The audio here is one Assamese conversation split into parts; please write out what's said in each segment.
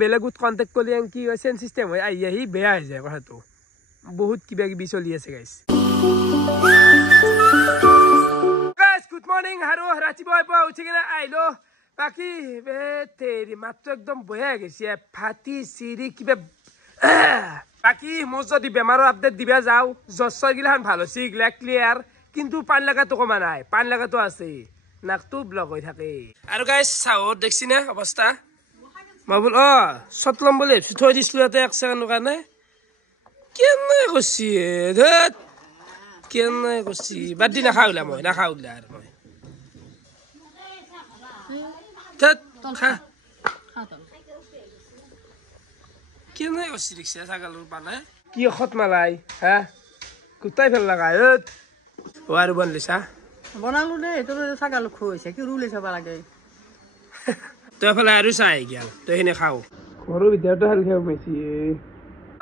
বেলেগুত কণ্টেক্ট কৰিলে কি হয় চেঞ্জ চিষ্টেম হয় আহি বেয়া হৈ যায় কথাটো বহুত কিবা কিবি চলি আছে গাইছ গুড মৰ্নিং আৰু ৰাতিপুৱা উঠি কিনে আহিলো বাকী তেৰি মাত্ৰ একদম বেয়া হৈ গৈছে ফাটি চিৰি কিবা বাকী মোৰ যদি বেমাৰৰ আপডেট দিবা যাওঁ জ্বৰ গিলাখান ভাল হৈছে এইগিলা ক্লিয়াৰ কিন্তু পানী লগাটো কমা নাই পানী লগাটো আছে নাকটো ব্লক হৈ থাকে আৰু গাইছ চাহত দেখছি নে অৱস্থা মই বোল চট ল'ম বুলি থৈ দিছিলো ইয়াতে এক ছেকেণ্ডৰ কাৰণে কেনে কৈছি ধেত কেনে কৈছি বাদ দি নাখাওলা মই নাখাওলা আৰু মই ধেত খা কেনে কৈছি দেখিছে ছাগালৰ পালে কি অখত মালাই হা গোটাই ফেল লগাই আৰু বনলিছা বনালো দে এইটো ছাগাল খুৱাইছে কি ৰুলে চাব লাগে তই ফালে আৰু চাই গেল তই সেনে খাও ঘৰৰ ভিতৰতো হাল খাব পাইছি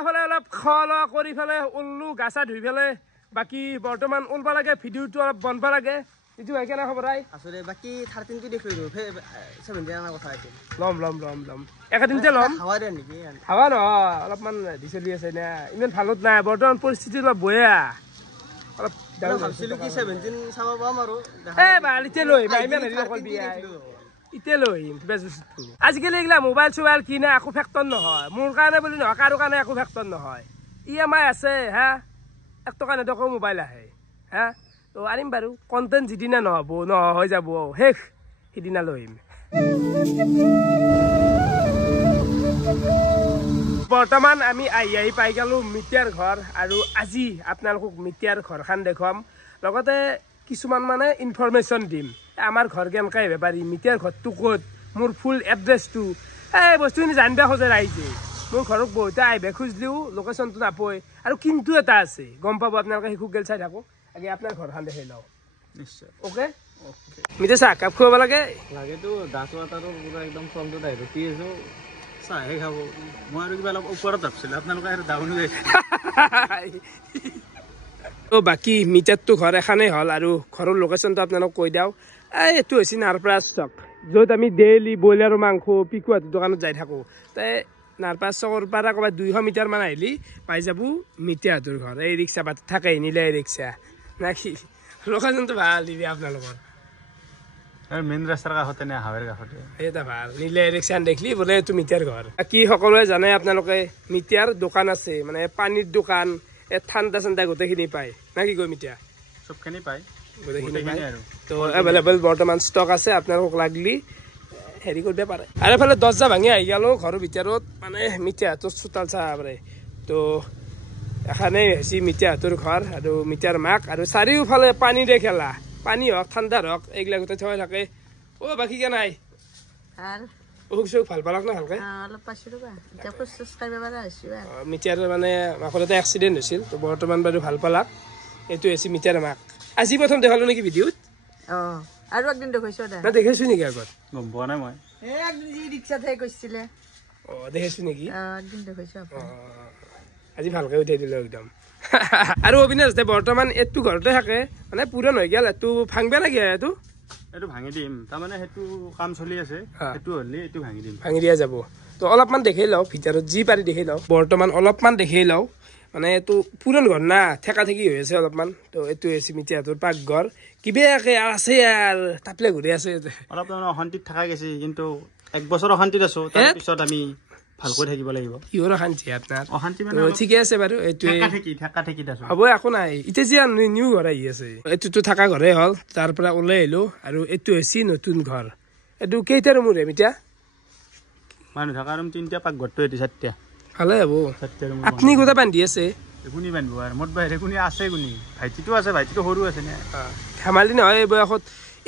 ফালে অলপ খোৱা কৰি ফেলে উল্লো গাছা ধুই ফেলে বাকী বৰ্তমান ওলবা লাগে ভিডিঅ'টো অলপ বনবা লাগে এইটো হয় কেনে খবৰ আই আছৰে বাকি 13টো দেখলো 17 আনা কথা আছে লম একেদিনতে লম হাৱা দে নেকি হাৱা নহয় অলপমান দিচলি আছে না ইমান ভালত নাই বৰ্তমান পৰিস্থিতি অলপ বয়া অলপ ভাবছিলো কি 17 চাব পাম আৰু বালিতে লৈ ইমান হেৰি নকৰবি ইতে লৈ কিবা জুচটো আজিকালি এইগিলা মোবাইল চোবাইল কিনা একো ফেক্টৰ নহয় মোৰ কাৰণে বুলি নহয় কাৰো কাৰণে একো ফেক্টৰ নহয় EMI আছে হা 1 টকা নেটকৰ মোবাইল আহে হা তো আনিম বাৰু কণ্টেণ্ট যিদিনা নহ'ব হৈ যাব শেষ সিদিনা লৈ আহিম বৰ্তমান আমি আহি পাই গ'লো মিতিয়াৰ ঘৰ আৰু আজি আপোনালোকক মিতিয়াৰ ঘৰখন দেখুৱাম লগতে কিছুমান মানে ইনফৰমেশ্যন দিম আমাৰ ঘৰ কেনেকৈ আহিব পাৰি মিতিয়াৰ ঘৰটো ক'ত মোৰ ফুল এড্ৰেছটো এই বস্তুখিনি জানিব খোজে ৰাইজে মোৰ ঘৰত বহুতে আহিব খুজিলেও লোকেশ্যনটো নাপায় আৰু কিন্তু এটা আছে গম পাব আপোনালোকে শিশুক গেল চাই থাকক আগে আপোনাৰ ঘৰখন দেখাই লওঁ নিশ্চয় অ'কে মিতে চাহ কাপ খুৱাব লাগে লাগেতো দাঁত ৱাটাৰো পুৰা একদম ফ্ৰণ্টত আহিব কি আছো চাহে খাব মই আৰু কিবা অলপ ওপৰত ভাবছিলো আপোনালোকে আৰু ডাউনো গৈছে বাকী মিটাৰটো ঘৰ এখনেই হ'ল আৰু ঘৰৰ লোকেশ্যনটো আপোনালোকক কৈ দিওঁ এইটো হৈছে নাৰপৰা ষ্টক য'ত আমি ডেইলি ব্ৰইলাৰৰ মাংস পিকুৱাটো দোকানত যাই থাকোঁ তাই নাৰপৰা ষ্টকৰ পৰা ক'ৰবাত 200 মিটাৰমান আহিলি পাই যাব মিতিয়াহঁতৰ ঘৰ এই ৰিক্সা বাট থাকে নিলে এই ৰিক্সা নাকি লোকেশ্যনটো ভাল দিবি আপোনালোকৰ মেইন ৰাস্তাৰ কাষতে নে হাৱেৰ কাষতে এটা ভাল নিলে ৰিক্সা দেখিলি বোলে এইটো মিতিয়াৰ ঘৰ কি সকলোৱে জানে আপোনালোকে মিতিয়াৰ দোকান আছে মানে পানীৰ দোকান ঠাণ্ডা চাণ্ডা গোটেইখিনি পায় না কি কয় মিতিয়া চবখিনি পায় গোটেইখিনি পায় তো এভেইলেবল বৰ্তমান ষ্টক আছে আপোনালোকক লাগলি হেৰি কৰিব পাৰে আৰু এফালে দৰ্জা ভাঙি আহি গ'লো ঘৰৰ ভিতৰত মানে মিতিয়াহঁতৰ চোতাল চাহ পাৰে তো এখানে হৈছে মিতিয়াহঁতৰ ঘৰ আৰু মিতিয়াৰ মাক আৰু চাৰিওফালে পানীৰে খেলা পানী হওক ঠাণ্ডাৰ হওক এইগিলা গোটেই থৈ থাকে বাকী কে নাই অসুখ চুখ ভাল পালাক না ভালকে মিতিয়াৰ মানে মাকৰ এটা এক্সিডেণ্ট হৈছিল তো বৰ্তমান বাৰু ভাল পালাক এইটো হৈছে মিতিয়াৰ মাক আজি প্ৰথম দেখালো নেকি ভিডিঅ'ত আৰু একদিন দেখাইছো না দেখাইছো নেকি আগত গম পোৱা নাই মই একদিন ৰিক্সাত কৈছিলে দেখাইছো নেকি একদিন দেখাইছো আজি ভালকে উঠাই দিলো একদম আৰু অবিনাশ দে বৰ্তমান এইটো ঘৰতে থাকে মানে পুৰণ হৈ গ'ল এইটো ভাঙবা লাগে এইটো ভাঙি দিম তাৰমানে সেইটো কাম চলি আছে সেইটো হ'লে এইটো ভাঙি দিম ভাঙি দিয়া যাব তো অলপমান দেখাই লওঁ ভিতৰত যি পাৰি দেখাই লওঁ বৰ্তমান অলপমান দেখাই লওঁ মানে এইটো পুৰণ ঘৰ না ঠেকা ঠেকি হৈ আছে অলপমান তো এইটো হৈছে মিতিয়াহঁতৰ পাকঘৰ কিবাকে আছে আৰু তাপলে ঘূৰি আছে অলপ অশান্তিত থকা গৈছে কিন্তু 1 বছৰ অশান্তিত আছো তাৰপিছত আমি ভালকৈ থাকিব লাগিব কিহৰ অশান্তি আপোনাৰ অশান্তি মানে ঠিকে আছে বাৰু এইটোৱে ঠেকা ঠেকিত আছো হ'ব একো নাই এতিয়া যে নিউ ঘৰ আহি আছে এইটোতো থকা ঘৰে হ'ল তাৰ পৰা ওলাই আহিলো আৰু এইটো হৈছে নতুন ঘৰ এইটো কেইটা ৰুমৰ এতিয়া মানুহ থকা ৰুম 3টা পাকঘৰটো এটি 4টা ভালে হ'ব আপুনি গোটা বান্ধি আছে কোনি বান্ধিব আৰু মোৰ বাহিৰে কোনি আছে কোনি ভাইটিটো আছে ভাইটিটো সৰু আছে নে ধেমালি নহয় এই বয়সত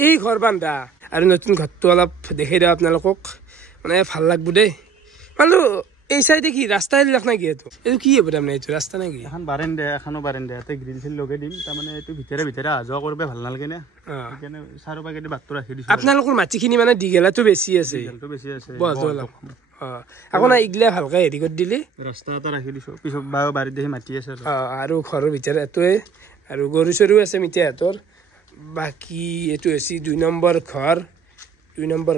এই ঘৰ বান্ধা আৰু নতুন ঘৰটো অলপ দেখাই দিওঁ আপোনালোকক মানে ভাল লাগব দেই মানো এই চাইডে কি ৰাস্তা এইবিলাক নাকি এইটো কি হ'ব তাৰমানে এইটো ৰাস্তা নাকি এখন বাৰেণ্ডা এখনো বাৰেণ্ডা ইয়াতে গ্ৰিল চিল লগাই দিম তাৰমানে এইটো ভিতৰে অহা যোৱা কৰিব ভাল নালাগে নে সেইকাৰণে চাৰিওপাকেদি বাটটো ৰাখি দিছোঁ আপোনালোকৰ মাটিখিনি মানে দীঘলাটো বেছি আছে আকৌ নাই ইগলা ভালকে হেৰি কৰি দিলি ৰাস্তা এটা ৰাখি দিছোঁ পিছত বাৰীত দেখি মাটি আছে আৰু ঘৰৰ ভিতৰত এইটোৱে আৰু গৰু চৰু আছে মিতিয়াহঁতৰ বাকী এইটো হৈছে 2 নম্বৰ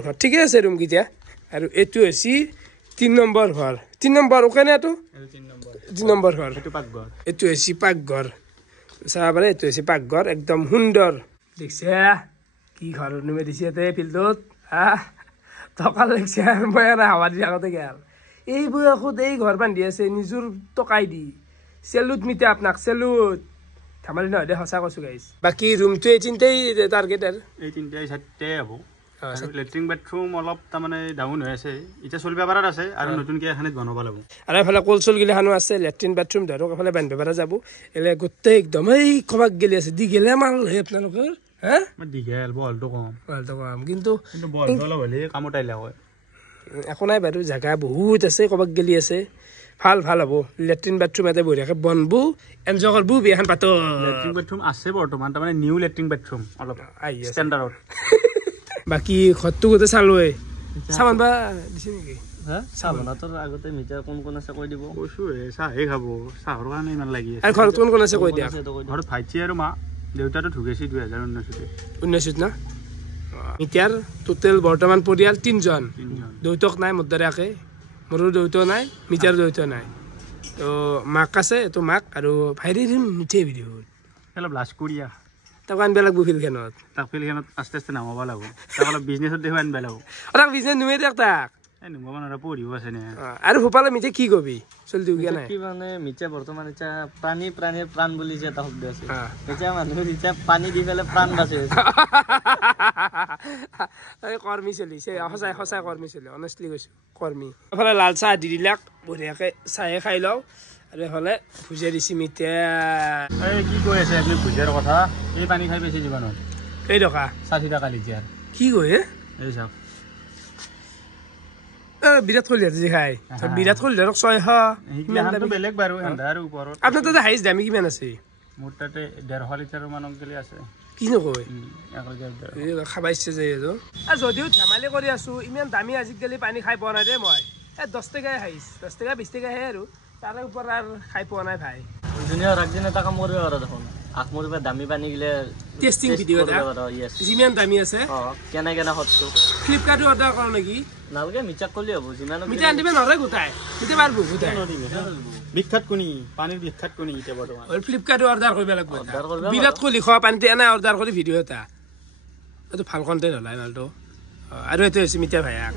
ঘৰ ঠিকে আছে ৰুমকেইটা আৰু এইটো হৈছে 3 নম্বৰ ঘৰ 3 নম্বৰ ওখানে তো 3 নম্বৰ ঘৰ এইটো পাকঘৰ এইটো হৈছে পাকঘৰ চাবা পাৰে এইটো হৈছে পাকঘৰ একদম সুন্দৰ দেখছে কি ঘৰ নুমে দিছে তে ফিল্ডত টকা লাগছে মই না হাৱা দি আগতে গেল এই বয়সত এই ঘৰ বান্ধি আছে নিজৰ টকাই দি সেলুট মিতে আপোনাক সেলুট থামালি নহয় দে সঁচা কৈছো গাইছ বাকি ৰুমটো এই তিনটাই টাৰ্গেট আৰু এই তিনটাই সাতটাই হ'ব লেট্ৰিন বাথৰুম অলপ তাৰমানে ডাউন হৈ আছে এতিয়া চলিব পাৰাত আছে আৰু নতুনকৈ এখানিত বনাব লাগিব আৰু এফালে কলচল গিলাখানো আছে লেট্ৰিন বাথৰুম ধৰক এফালে বান্ধিব পৰা যাব এলে গোটেই একদম এই কবাক গেলি আছে দীঘলে মাল হে আপোনালোকৰ হা দীঘল বহলটো কম কিন্তু বহল অলপ হ'লে কামত আহিলে হয় একো নাই বাৰু জাগা বহুত আছে কবাক গেলি আছে ভাল ভাল হ'ব লেট্ৰিন বাথৰুম এটা বঢ়িয়াকে বনবো এনজয় কৰবো বিয়াখন পাতো লেট্ৰিন বাথৰুম আছে বৰ্তমান তাৰমানে নিউ লেট্ৰিন বাথৰুম অলপ ষ্টেণ্ডাৰ্ডত বাকি ঘৰটো গোটেই চালোৱে চামান বা দিছে নেকি চাবনাটোৰ আগতে মিটাৰ কোন আছে কৈ দিব কৈছো চাহে খাব চাহৰ কাৰণে ইমান লাগি আছে আৰু ঘৰত কোন আছে কৈ দিয়া ঘৰত ভাইটি আৰু মা দেউতাটো ঢুকাইছে 2019 না মিটাৰ টোটেল বৰ্তমান পৰিয়াল 3 জন দেউতাক নাই মোৰ দৰেকে মোৰো দেউতা নাই মিটাৰ দেউতা নাই তো মাক আছে তো মাক আৰু ভাইৰি নুঠে ভিডিঅ অলপ লাজ কৰিয়া তাক আনব লাগব ফিল্ডখনত তাক ফিল্ডখনত আস্তে আস্তে নামাব লাগব তাক অলপ বিজনেছত দেখুৱাই আনব লাগব তাক বিজনেছ নুমে তাক নুমাব নোৱাৰা পঢ়িব আছে নে আৰু ভোপালে মিঠে কি কবি চলি দিয়া নাই কি মানে মিঠা বৰ্তমান এতিয়া প্ৰাণীৰ প্ৰাণ বুলি যে এটা শব্দ আছে এতিয়া মানুহ এতিয়া পানী দি পেলাই প্ৰাণ বাচে কৰ্মী চলিছে সঁচাই সঁচাই কৰ্মী চলি অনেষ্টলি কৈছো কৰ্মী এফালে লাল চাহ দি দিলাক বঢ়িয়াকে চাহে খাই লওঁ আৰু এফালে ভুজিয়া দিছে মিঠা এই কি কৈ আছে আপুনি ভুজিয়াৰ কথা এই পানী খাই বেছি জীৱনত কেই টকা 60 টকা লিটাৰ কি কয় এই চাওক বিৰাট কোহলি যি খাই বিৰাট কোহলি ধৰক 600 বেলেগ বাৰু এন্ধাৰ ওপৰত আপোনাৰ তাতে হাইছ দামী কিমান আছে মোৰ তাতে 150 লিটাৰ মানক গেলি আছে কি নকয় খাবা ইচ্ছা যায় যদিও ধেমালি কৰি আছো ইমান দামী আজিকালি পানী খাই পোৱা নাই দে মই 10 টকাই খাইছ 10 টকা 20 টকাহে আৰু তাৰে ওপৰত আৰু খাই পোৱা নাই ভাই দুনিয়া ৰাখদিন এটা কাম কৰিব আৰু দেখোন আখমৰিবা দামী পানী গিলে টেষ্টিং ভিডিঅ' এটা যিমান দামী আছে কেনে হতটো ফ্লিপকাৰ্টত অৰ্ডাৰ কৰ নেকি নালগে মিচাক কলি হ'ব যিমান মিঠা আনিব নৰে গোটাই মিঠা পাৰবো গোটাই বিখ্যাত কোনি পানীৰ বিখ্যাত কোনি ইতে বৰ্তমান ফ্লিপকাৰ্টত অৰ্ডাৰ কৰিব লাগিব বিৰাট কোহলি খোৱা পানীতে এনে অৰ্ডাৰ কৰি ভিডিঅ' এটা এইটো ভাল কণ্টেণ্ট হ'ল মালটো আৰু এইটো হৈছে মিঠা ভায়াক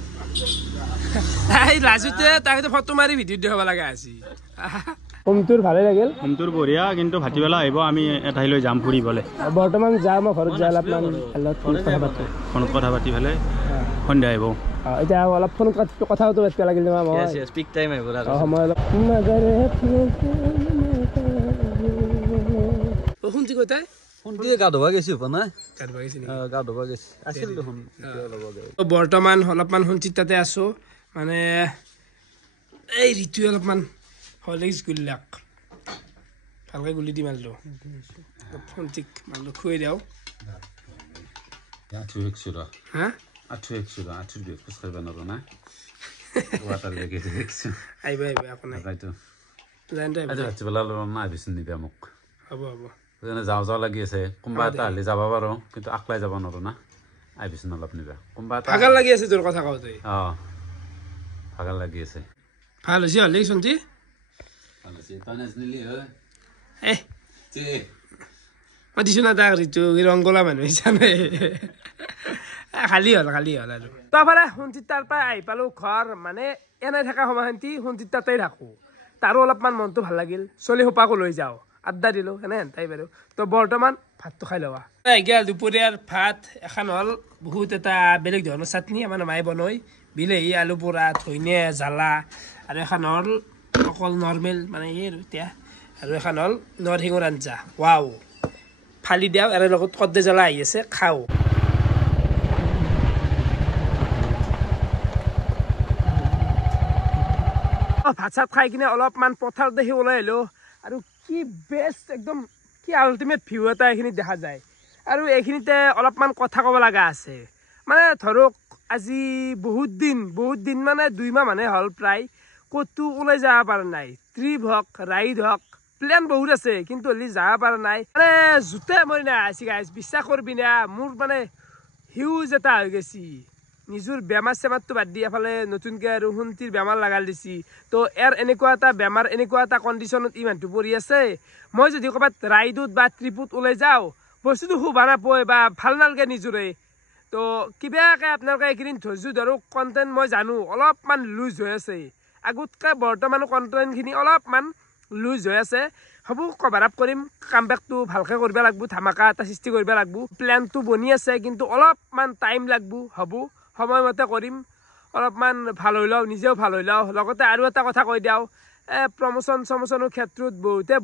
এই লাজতে তাকে ফটো মাৰি ভিডিঅ' দেখাব লগা আছে হোমটোৰ ভালে লাগিল হোমটোৰ বঢ়িয়া কিন্তু ভাটিবেলা আহিব আমি এঠাইলৈ যাম ফুৰিবলৈ বৰ্তমান যাম ঘৰত যাই অলপমান ফোনত কথা পাতি পেলাই সন্ধিয়া আহিব এতিয়া অলপ ফোনত কথা পাতিব লাগিল স্পিক টাইম আহিব সময় অলপ শুনছি কৈ তাই গা ধুবা গৈছি নাই গা ধুবা গৈছি বৰ্তমান অলপমান শুনছি তাতে আছো মানে এই ঋতু অলপমান হলিক্স গুলিলাক ভালকৈ গুলি দি মালটো ফোন ঠিক মালটো খুৱাই দিওঁ হা আহিব আপোনাৰ হ'ব হ'ব যাওঁ যাওঁ লাগি আছে কোনোবা এটা হ'লে যাব পাৰো কিন্তু আকলাই যাব নোৱাৰো না আহিবিচোন অলপ নিবা কোনোবা এটা ভাগৰ লাগি আছে তোৰ কথা কওঁতে ভাগৰ লাগি আছে ভাল হৈছে হলিক্স শুনছি মই দিছো না তাক ঋতু ৰংগলা মানুহ হিচাপে খালী হ'ল আৰু তাৰপৰা শুনছি তাৰ পৰা আহি পালো ঘৰ মানে এনে থকা সময়খিনি শুনছি তাতেই থাকো তাৰো অলপমান মনটো ভাল লাগিল চলি সোপাকো লৈ যাওঁ আড্ডা দিলোঁ এনে হেনতাই বাৰু তো বৰ্তমান ভাতটো খাই লৱা গেল দুপৰীয়াৰ ভাত এখন হ'ল বহুত এটা বেলেগ ধৰণৰ চাটনি আমাৰ মায়ে বনাই বিলাহী আলু পোৰা ধনিয়া জ্বালা আৰু এখন হ'ল অকল নৰ্মেল মানে এই আৰু এতিয়া আৰু এখন হ'ল নৰসিংহৰ আঞ্জা ৱাও ফালি দিওঁ ইয়াৰ লগত কদ্দে জ্বালা আহি আছে খাওঁ ভাত চাত খাই কিনে অলপমান পথাৰত দেখি ওলাই আহিলোঁ আৰু কি বেষ্ট একদম কি আল্টিমেট ভিউ এটা এইখিনিত দেখা যায় আৰু এইখিনিতে অলপমান কথা ক'ব লগা আছে মানে ধৰক আজি বহুত দিন মানে 2 মাহ মানে হ'ল প্ৰায় ক'তো ওলাই যাব পৰা নাই ট্ৰিপ হওক ৰাইড হওক প্লেন বহুত আছে কিন্তু হ'লে যাব পৰা নাই মানে জোতে মৰি নাই আছি গাইছ বিশ্বাস কৰবি না মোৰ মানে হিউজ এটা হৈ গৈছি নিজুৰ বেমাৰ চেমাৰটো বাদ দি এফালে নতুনকৈ আৰু শুন্তিৰ বেমাৰ লগাল দিছি তো ইয়াৰ এনেকুৱা এটা বেমাৰ এনেকুৱা এটা কণ্ডিশ্যনত ই মানুহটো পৰি আছে মই যদি ক'ৰবাত ৰাইডত বা ট্ৰিপত ওলাই যাওঁ বস্তুটো শুভা নাপায় বা ভাল নালাগে নিজৰে তো কিবাকৈ আপোনালোকে এইকেইদিন ধৈৰ্য ধৰো কণ্টেণ্ট মই জানো অলপমান লুজ হৈ আছে আগতকৈ বৰ্তমান কণ্টেণ্টখিনি অলপমান লুজ হৈ আছে হ'ব কভাৰ আপ কৰিম কামবেকটো ভালকৈ কৰিব লাগিব ধামাকা এটা সৃষ্টি কৰিব লাগিব প্লেনটো বনি আছে কিন্তু অলপমান টাইম লাগিব হ'ব সময়মতে কৰিম অলপমান ভাল হৈ লওঁ নিজেও ভাল হৈ লওঁ লগতে আৰু এটা কথা কৈ দিওঁ প্ৰমোশ্যন চমোশ্যনৰ ক্ষেত্ৰত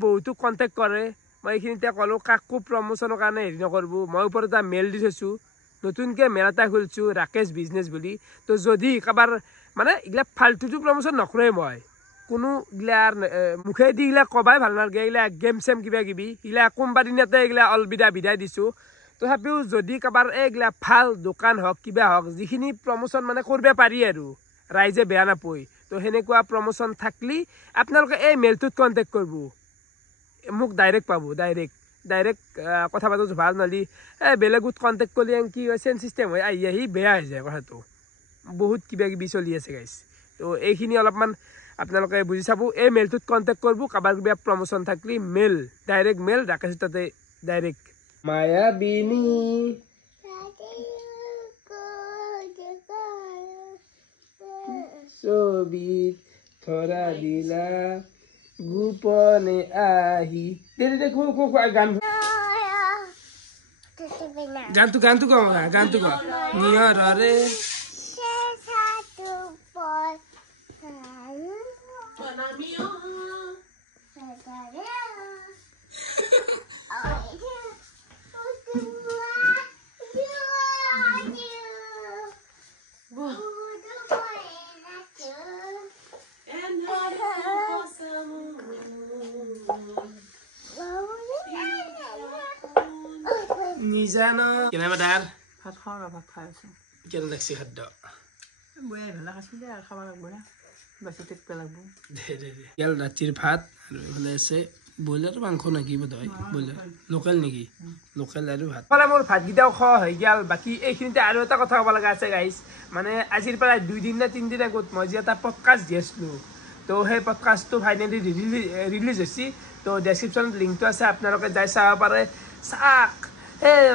বহুতো কণ্টেক্ট কৰে মই এইখিনিতে ক'লোঁ কাকো প্ৰমোশ্যনৰ কাৰণে হেৰি নকৰিব মই ওপৰত এটা মেইল দি থৈছোঁ নতুনকৈ মেল এটা খুলিছোঁ ৰাকেশ বিজনেছ বুলি তো যদি কাৰোবাৰ মানে এইগিলা ফাল্টুটো প্ৰমোশ্যন নকৰোঁৱেই মই কোনো গিলাৰ মুখেদি এইগিলা ক'বাই ভাল নালাগে এইগিলা গেম চেম কিবা কিবি এইগিলা কোম্পানীতে এইগিলা অলবিদা বিদায় দিছোঁ তথাপিও যদি কাৰোবাৰ এইগিলা ভাল দোকান হওক কিবা হওক যিখিনি প্ৰমোশ্যন মানে কৰিব পাৰি আৰু ৰাইজে বেয়া নাপায় তো সেনেকুৱা প্ৰমোশ্যন থাকিলে আপোনালোকে এই মেইলটোত কণ্টেক্ট কৰিব মোক ডাইৰেক্ট পাব ডাইৰেক্ট কথা পাতোঁ ভাল নহ'লে বেলেগত কণ্টেক্ট কৰিলে কি হয় চেঞ্জ চিষ্টেম হয় আহি বেয়া হৈ যায় কথাটো বহুত কিবা কিবি চলি আছে গাইছ তো এইখিনি অলপমান আপোনালোকে বুজি চাব এই মেইলটোত কণ্টেক্ট কৰিব কাৰোবাৰ কিবা প্ৰমোশ্যন থাকিলে ডাইৰেক্ট মেইল ৰাকেশ তাতে ডাইৰেক্ট মায়াবিনী ছবিত ধৰা দিলা গোপনে আহি গানটো গাওঁ গানটো গাওঁ নিয়ৰৰে নিজানো কেনেবা তাৰ ভাত খাওঁ না ভাত খাই আছোঁ কেনে লাগছে খাদ্য বঢ়িয়া ভাল আছিলে দে আৰু খাব লাগিব না বেছি টেকব লাগিব ইয়াৰ ৰাতিৰ ভাত আৰু এইফালে আছে ব্ৰইলাৰ মাংস নেকি বোধহয় ব্ৰইলাৰ লোকেল নেকি লোকেল আৰু ভাত ফালে মোৰ ভাতকেইটাও খোৱা হৈ গ'ল বাকী এইখিনিতে আৰু এটা কথা ক'ব লগা আছে গাইজ মানে আজিৰ পৰা 2 দিন নে 3 দিন আগত মই যে এটা পডকাষ্ট দি আছিলোঁ তো সেই পডকাষ্টটো ফাইনেলি ৰিলিজ হৈছে তো ডেছক্ৰিপশ্যনত লিংকটো আছে আপোনালোকে যাই চাব পাৰে চাওক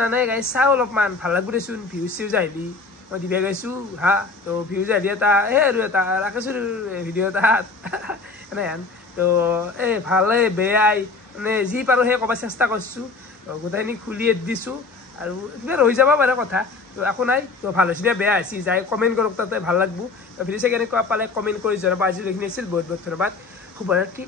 মানে গাইজ চাওঁ অলপমান ভাল লাগিব দেচোন ভিউজ চিউজ আহিলি মই দিবা গাইছোঁ হা তো ভিউজ আহিলি এটা আৰু এটা ৰাখিছোঁ ভিডিঅ' এটা এনেহেন তো ভালে বেয়াই মানে যি পাৰোঁ সেই ক'ব চেষ্টা কৰিছোঁ গোটেইখিনি খুলি দিছোঁ আৰু কিবা ৰৈ যাব পাৰে কথা তো একো নাই তো ভাল হৈছে দিয়া বেয়া হৈছে যাই কমেণ্ট কৰক তাতে ভাল লাগিব ভিডিঅ' চাই কেনেকুৱা পালে কমেণ্ট কৰি জনাব আজি এইখিনি আছিল বহুত বহুত ধন্যবাদ শুভৰাত্ৰি।